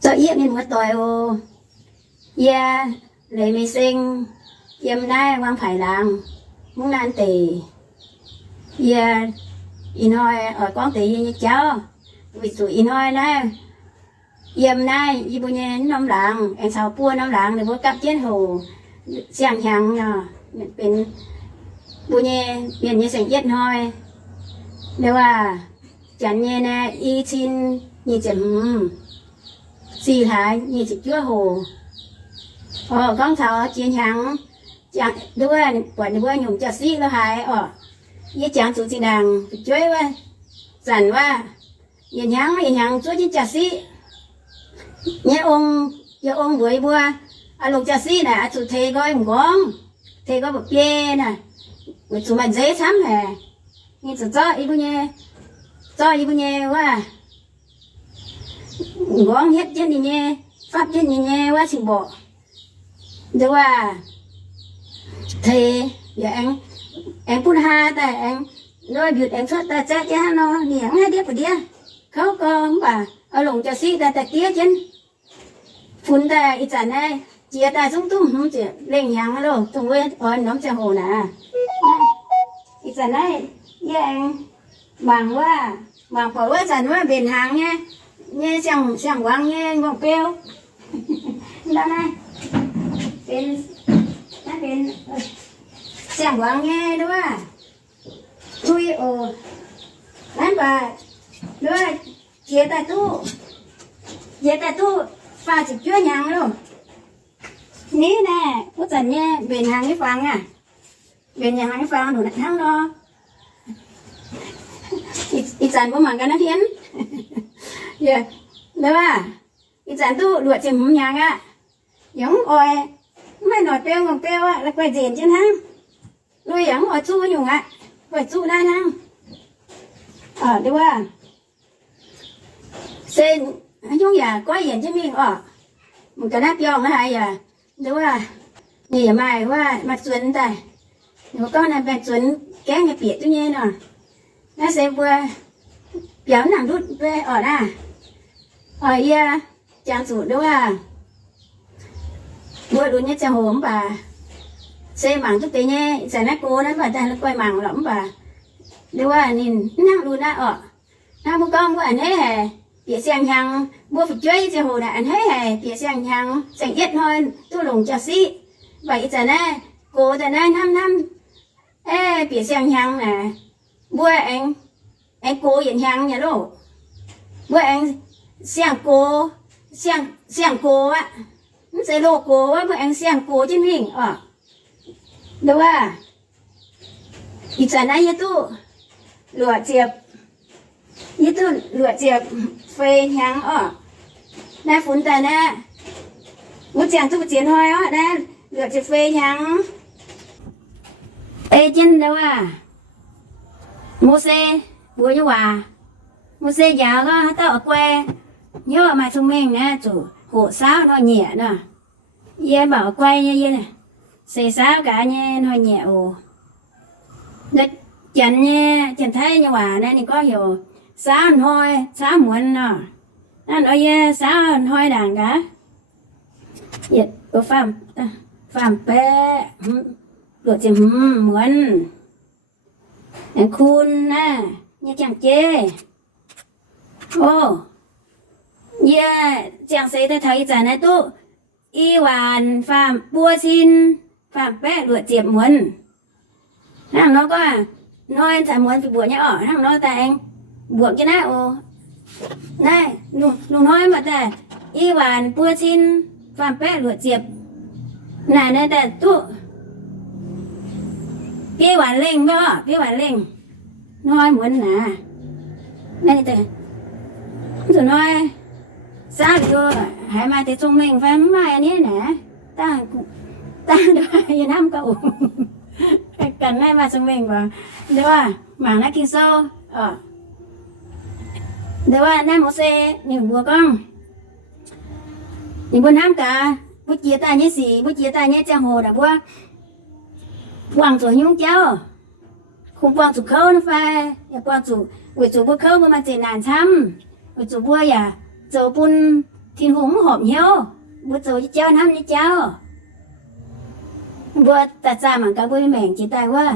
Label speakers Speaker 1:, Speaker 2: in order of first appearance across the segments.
Speaker 1: cho yết nên một tuổi ô. Yeah lấy mi sinh. Yếm nai quang phải làm muốn nan tì, yeah in hoi ở con tì như cháu vì tụi in hoi nè yếm nai y bu nhé nông làng em sao pua nông làng để vô cặp chiến hồ xiang hàng nè เป็นบุญเย่เปลี่ยนเย่เสียงเย็ดห้อยเดี๋ยวว่าจันเย่นะอีชินยี่เจ็ม xì thái như chỉ chưa hồ ờ con thảo chiến thắng chẳng đứa quản đứa nhung chả xí lo hại ờยี่chẳng chủ chỉ đàng chơiว่าสั่นว่ายินยังยินยังช่วยจินจัดสิเนี่ยองค์ยาองค์บวยบัวอาลงจัดสิน่ะสุเทก็หมกอง thế có một kia này người chúng mày dễ lắm hè nhưng chỉ cho ý bố nhé cho ý bố nhé quá. Gom hết chân đi nhé phát chân đi nhé quá xin bỏ. Được quá. Thế, giờ anh anh phun ha tại anh nói việc anh xuất ta, chết chứ nó nhẽng hết điếc của điếc không có không bà, ở lùng cho xí ta ta kia chân phun ta, ít chẳng này chia tay chúng tôi không chịu lên hàng đâu chúng tôi ở nhóm chè hồ nè ít giờ này yên bằng quá bằng phở quá dần quá biển hàng nha nha chẳng chẳng quăng nha quăng kêu đó này bên nó bên chẳng quăng nha đúng không tôi ồ bán bà đúng chia tay tôi chia tay tôi và chỉ chưa nhàng đâu nhang luôn ní nè có cần nghe bên hàng cái phang à bên nhà hàng cái phang đủ nặng thắng đó ít ít dần của mình cái nó hiến เยอะแล้วว่าอีจันตู้หลวดเจ็บหมยังอ่ะยังอ่อยไม่หนอดเปรี้ยวของเปรี้ยวอ่ะแล้วก็เจียนจังทั้งลุยยังอ่อยสู้อยู่อ่ะไปสู้ได้ทั้งอ่าดูว่าเส้นยุ่งอย่าก้อยเห็นจะมีอ่ะมันก็น่าเปรี้ยวอะไรอ่ะ หรือว่าหนี่มาว่ามาสวนแต่หนูก็นั่นเป็สวนแก้งเปียกตัวนี้เนอะน่าเสียบัวเปียวหนังรุดไปอ่อนอะอ่อยยาจางสูดรด้วยว่าบัวดูเนี่ยจะโหมป่ะเสีซมังทุกตีเนี่ยใส่แม่กูนั้นป่าแต่ละก้อยมังหล่อมป่าด้วยว่านินนั่งดูหน้าอ่อหน้าผู้กองว่าอันนี้แหละ bịa sang hàng mua phải chơi cho hồ là anh hết hè bịa sang hàng sang ít hơn tôi lùng cho xí. Vậy giờ nè cô giờ nè, năm năm. Ê bịa sang hàng nè, mua anh anh cô hiện hàng nhà đâu mua anh xem cô xem xem cô á. Sẽ lô cô á, mua anh xem cô trên hình ờ. Đâu à? Ít giờ này tu. Lụa 一度落着飞翔哦，那粉的呢？我讲这个剪开哦，那落着飞翔。哎，真的哇！mua à? xe bùa như hòa à? mua xe giá nó hát ở quê. Nhớ mà chúng mình nè chủ hộ sao nó nhẹ nè. Ye bảo quay ye ye nè xe cả nha nó nhẹ ồ. Nó chẳng nha chẳng thấy như hòa à, nè thì có hiểu xã hoi xã anh nọ. Nên ôi xã hoi đàng cả dịch dạ, của phàm phàm bé đồ chim muộn anh. Khôn nè như chàng chê. Ô yeah chàng sẽ thấy giờ này tu y hoàn phàm bua xin phàm bé đồ chim muộn thằng nó có à, nói thằng muốn bị bùa nhá ở, thằng nó tại anh. บวกกันด้โอ้นายหนูหนูน้อยมาแต่อีหวานปัวชินฟามแปะหลวเจียบนายนั่นแต่ตู้พี่หวานเล่งก็พี่หวานเล่ง น้อยเหมือนหนานั่นแต่หนูน้อยซาดูหายมาแต่จงเม่งแฟนมาอันนี้หนะตั้งตั้งด้วยยนห้ามกระอุ่กันแม่มาจงเม่งบ่เดี๋ยวว่าหมางนักกินโซ่อ่อ ดี๋ยว่าน้ำโมเซนี่บัวก้องนี่บัวน้ำกะบุวเจีตาเนี่ยสีบุวเจีตาเนี่ยเจ้าโหดอะบัววางตัวยุ่งเจ้าคงวางจุเข้านะฟ้อย่าวางจุเว้จุบัวเข้ามามาเจนานช้ำเว้จุบัวอย่าเจ้าปุ่นทิ้งหงหอมเหี้ยวบัวเจ้าเจ้าน้ำนี่เจ้าบัวตาจ้ามันก็บัวแม่งจีตาว่า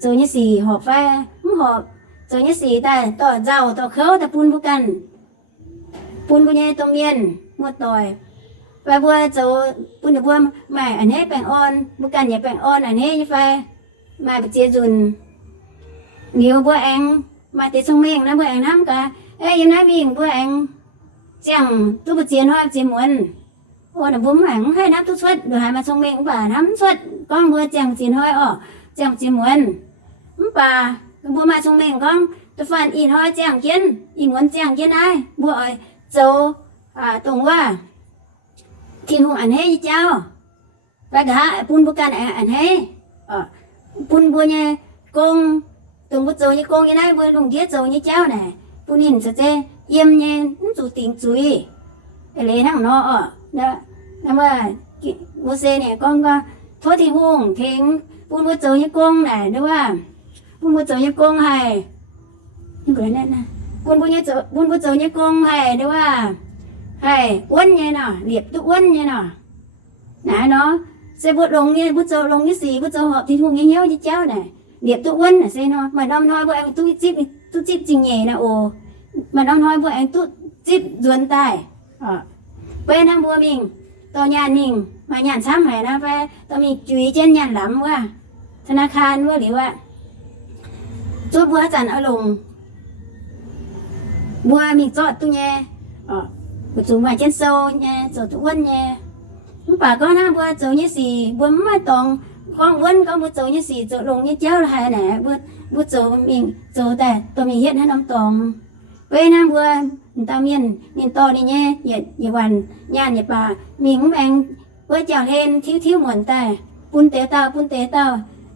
Speaker 1: เจ้าเนี่ยสีหอบฟ้าหอบ ตัวนี้สีแต่ต่อเจ้าต่อเขาแต่ปูนพวกกัน ปูนปุญญาตรงเมียนมดต่อยไปบัวเจ้าปูนบัวแม่อันนี้แปลงอ่อนพวกกันอย่าแปลงอ่อนอันนี้ยี่ไฟมาไปเจียจุนเดี๋ยวบัวแองมาติดสงเมงนะบัวแองน้ำกะเอ้ยยังน้ามีบัวแองเจียงตู้ปัวเจียนว่าเจียมวนโอ้หนูบุ้มหงให้น้ำทุกชุดเดี๋ยวหามาสงเมงป่าน้ำชุดก้องบัวเจียงจีนห้อยออกเจียงจียมวนป่า bố mẹ chúng mình không? Tôi phản in hoa chàng kiến in muốn chàng kiến ai? Bố ơi cháu à tổng quá thiên hùng ăn hết cháu. Và cả bún bún can ăn hết à ờ, bún bún con tổng bún cháu như con như này bún lùng thiết cháu như cháu này. Bún in cháu chê yếm nhé chủ tình chú ý lấy thằng nó ờ, đó. Nhưng mà bố xe này, con có thôi thì hùng thì bún bún cháu như con này, đúng không? pun bút dầu như con hay nhưng cái này nè pun bút như pun bút dầu như con hay đúng không hay uốn như nào liệp tụ uốn như nào nãy nó sẽ bút lông như bút dầu lông như gì bút dầu họp thì thu nghe nhau như cháu này liệp tụ uốn là xe nó mà đông nói bữa anh tụ chip tụ chip trình nhẹ là ồ mà đông nói bữa anh tụ chip duẩn tài ờ bên ham bữa mình tao nhàn mình mà nhàn sám hay nó phải tao mình chú ý trên nhàn lắm quá ธนาคารว่าหรือว่า จุดบัวจันเอาลงบัวมีจอดตู้แย่เออ của chúng mà trên sâu nha rồi tụ quân nha bà con ha bữa chỗ như gì bữa mà tòng con quân con bữa chỗ như gì chỗ lùng như cháu là hai nè bữa bữa chỗ mình chỗ tại tụi mình hiện hay năm tòng về nam bữa tao miền miền to đi nha nhiệt nhiệt hoàn nhà nhiệt bà mình cũng mang bữa chào lên thiếu thiếu muộn ta pun tế tao pun tế tao ta chỉ cha pun pun pun con nhàn gì mình bà cho mà năm thôi nên hãy ở lùng nên tế nhàn chuẩn นินจะมีเสื้อเจ้าว่านินนินปุ่นตีตองแหนะเสื้อเจนบัวเมียนก็โอ้บัวเมียนบัวอ่ะบัวต่อต่อยันยันจนแต่ปุ่นตีเยโอ้บัวน้ำแต่นินเสื้อเจ้าไหนเดี๋ยวหา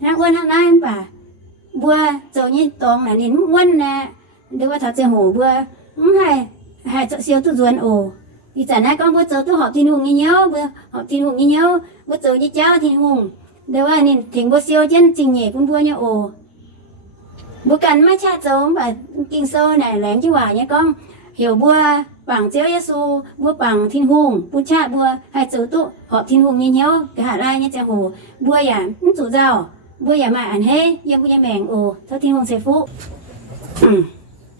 Speaker 1: 他问他那吧，我做你当那您问呢，如果他这好不，嗯还还做小都准哦。thì chẳng ai con bữa giờ tôi học thiên hùng như nhau bữa học thiên hùng như nhau bữa giờ như cháu thiên hùng. Đâu anh nên thiên bữa siêu chân trình nhẹ cũng bữa nhau ồ bữa cần mà cha giống và kinh sâu này lén chứ hòa nhé con. Hiểu bữa bằng Chúa Giêsu bằng thiên hùng bữa cha bữa hai chú tụ họ thiên hùng như nhau cái hạt ai nhé cha hồ. Bữa à chủ giàu. Bữa ya mà ăn hết ya bữa ya mèn ồ thôi thiên hùng sẽ phú ừ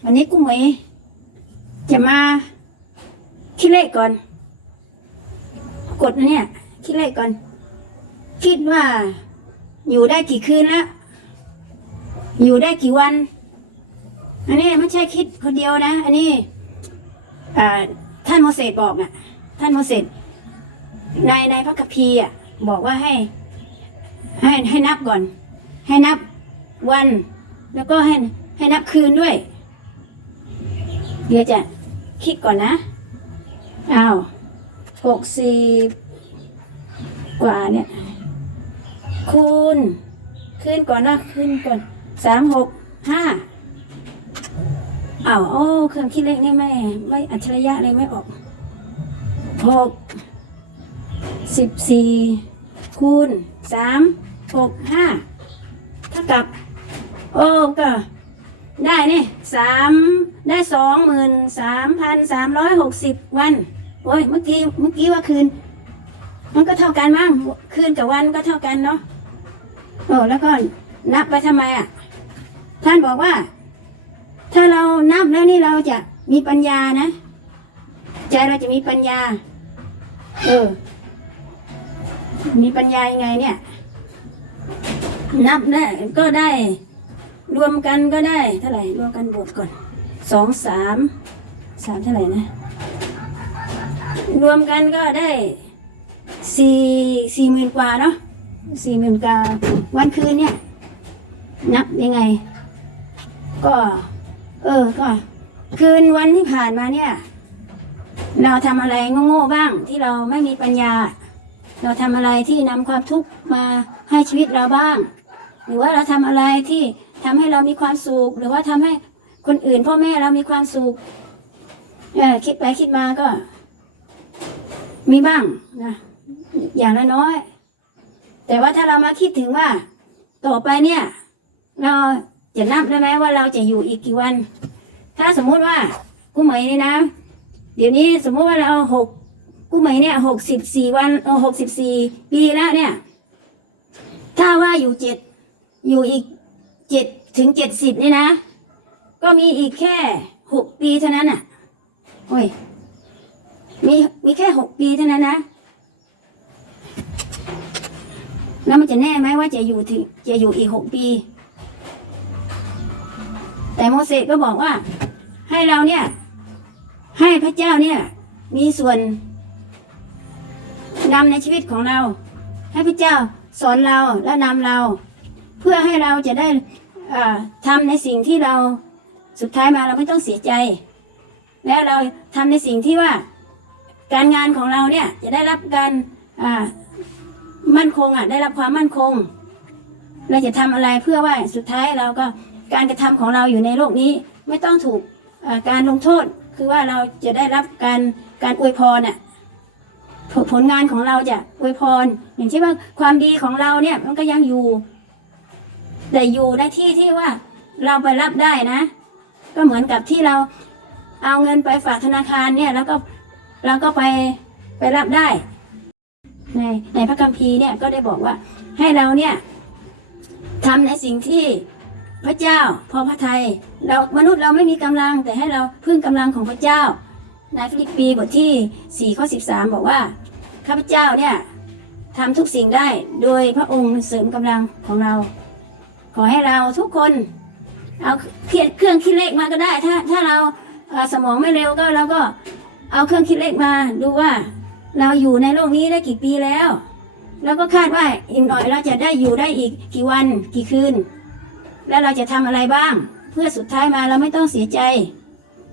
Speaker 1: วันนี้กูไม่จะมาคิดเลขก่อน กดนเนี่ย คิดเลขก่อน คิดว่า อยู่ได้กี่คืนล้วอยู่ได้กี่วัน อันนี้ไม่ใช่คิดคนเดียวนะ อันนี้ท่านโมเสสบอกอะ ท่านโมเสสในในพระคัมภีร์อะ บอกว่าให้ ให้ให้นับก่อน ให้นับวัน แล้วก็ให้ให้นับคืนด้วย เดี๋ยวจะคิดก่อนนะอ้าวหกสิบกว่าเนี่ย คูณ คืนก่อนนะคืนก่อนสามหกห้าอ้าวโอ้เครื่องคิดเลขนี่ไม่ไม่อัจฉริยะเลยไม่ออกหกสิบสี่ คูณสามหกห้าเท่ากับ โอ้ก็ได้นี่สามได้สองหมื่นสามพันสามร้อยหกสิบวัน โอ้ยเมื่อกี้เมื่อกี้ว่าคืน มันก็เท่ากันมั้งคืนกับวันก็เท่ากันเนาะโอ้แล้วก็นับไปทำไมอะ ท่านบอกว่า ถ้าเรานับแล้วนี่เราจะมีปัญญานะ ใจเราจะมีปัญญา เออ มีปัญญายังไงเนี่ย นับได้ก็ได้ รวมกันก็ได้เท่าไหร่รวมกันบวกก่อนสองสามสามเท่าไหร่นะ รวมกันก็ได้สี่สี่หมื่นกว่าเนาะสี่หมื่นกว่าวันคืนเนี่ย นับยังไง ก็ เออก็ คืนวันที่ผ่านมาเนี่ย เราทำอะไรโง่ๆบ้างที่เราไม่มีปัญญา เราทำอะไรที่นำความทุกข์มาให้ชีวิตเราบ้าง หรือว่าเราทำอะไรที่ทำให้เรามีความสุขหรือว่าทำให้คนอื่น พ่อแม่เรามีความสุขเออคิดไปคิดมาก็ มีบ้างนะอย่างละน้อย แต่ว่าถ้าเรามาคิดถึงว่า ต่อไปเนี่ย เราจะนับได้ไหมว่าเราจะอยู่อีกกี่วัน ถ้าสมมุติว่ากูเหมยนี่นะ เดี๋ยวนี้สมมุติว่าเราหก กูเหมเนี่ยหกสิบสี่วันหกสิบสี่ปีแล้วเนี่ย ถ้าว่าอยู่เจ็ดอยู่อีกเจ็ดถึงเจ็ดสิบนี่นะ ก็มีอีกแค่หกปีเท่านั้นอะโอ้ยมีมีแค่หกปีเท่านั้นนะแล้วมันจะแน่ไหมว่าจะอยู่ถึงจะอยู่อีกหกปี แต่โมเสสก็บอกว่า ให้เราเนี่ย ให้พระเจ้าเนี่ย มีส่วน นำในชีวิตของเรา ให้พระเจ้าสอนเราและนำเรา เพื่อให้เราจะได้ทำในสิ่งที่เราสุดท้ายมาเราไม่ต้องเสียใจ และเราทำในสิ่งที่ว่าการงานของเราเนี่ยจะได้รับการมั่นคงอะได้รับความมั่นคง เราจะทำอะไรเพื่อว่าสุดท้ายเราก็การกระทำของเราอยู่ในโลกนี้ ไม่ต้องถูกการลงโทษ คือว่าเราจะได้รับการการอวยพรน่ะ ผลงานของเราจะอวยพร อย่างเช่นว่าความดีของเราเนี่ยมันก็ยังอยู่แต่อยู่ในที่ที่ว่าเราไปรับได้นะ ก็เหมือนกับที่เราเอาเงินไปฝากธนาคารเนี่ยแล้วก็เราก็ไปไปรับได้ ในในพระคัมภีร์เนี่ยก็ได้บอกว่าให้เราเนี่ยทำในสิ่งที่พระเจ้าพอพระทัยเรามนุษย์เราไม่มีกำลังแต่ให้เราพึ่งกำลังของพระเจ้า ในฟิลิปปีบทที่ 4 ข้อ 13 บอกว่า ข้าพเจ้าเนี่ยทำทุกสิ่งได้โดยพระองค์เสริมกำลังของเรา ขอให้เราทุกคน เอาเครื่องเครื่องคิดเลขมาก็ได้ ถ้าถ้าเราสมองไม่เร็วก็เราก็เอาเครื่องคิดเลขมาดูว่า เราอยู่ในโลกนี้ได้กี่ปีแล้ว แล้วก็คาดว่าอีกหน่อยเราจะได้อยู่ได้อีกกี่วันกี่คืน แล้วเราจะทำอะไรบ้าง เพื่อสุดท้ายมาเราไม่ต้องเสียใจ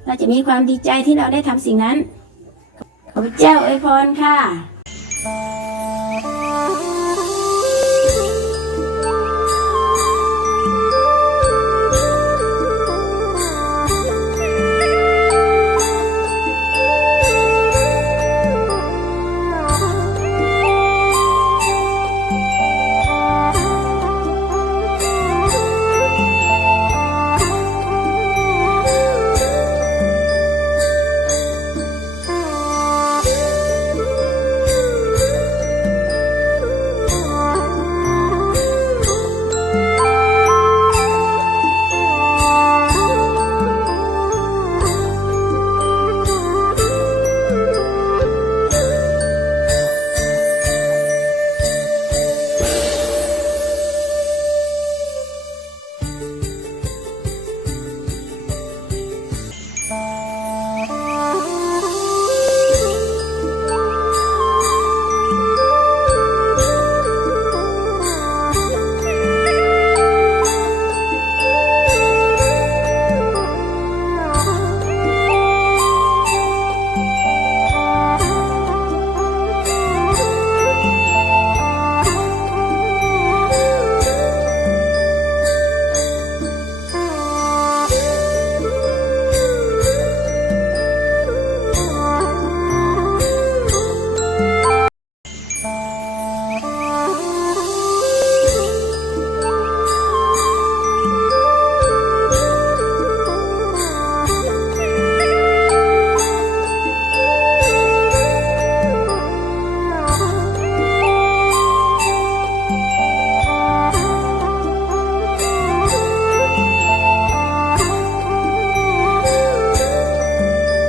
Speaker 1: เราจะมีความดีใจที่เราได้ทำสิ่งนั้น ขอพระเจ้าอวยพรค่ะ